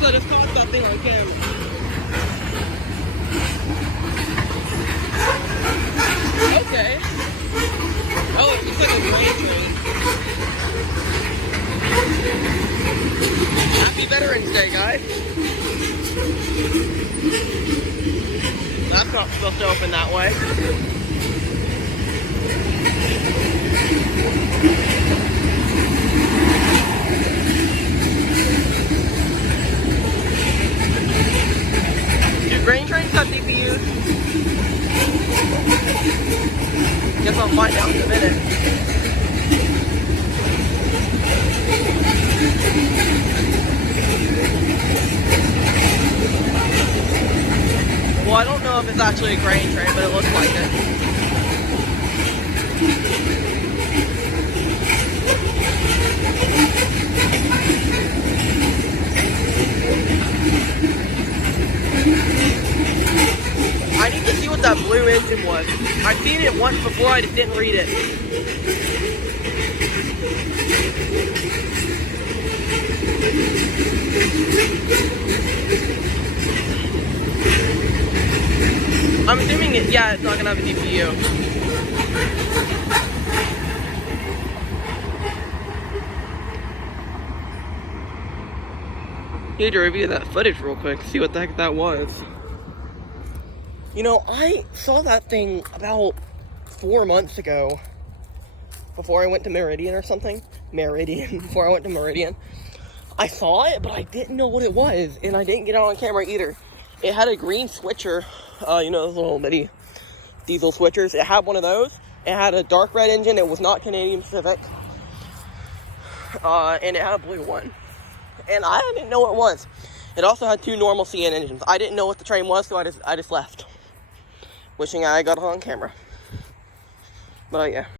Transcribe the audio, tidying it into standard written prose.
I just caught that thing on camera. Okay. Oh, it looks like a grain train. Happy Veterans Day, guys. That's not supposed to open that way. Do grain trains got DPUs? Guess I'll find out in a minute. Well, I don't know if it's actually a grain train, but it looks like it. I need to see what that blue engine was. I've seen it once before, I just didn't read it. I'm assuming it's not gonna have a DPU. Need to review that footage real quick, see what the heck that was. You know, I saw that thing about 4 months ago, before I went to Meridian or something. Before I went to Meridian. I saw it, but I didn't know what it was, and I didn't get it on camera either. It had a green switcher, you know, those little bitty diesel switchers. It had one of those. It had a dark red engine. It was not Canadian Pacific. And it had a blue one. And I didn't know what it was. It also had 2 normal CN engines. I didn't know what the train was, so I just left. Wishing I got it on camera. But yeah.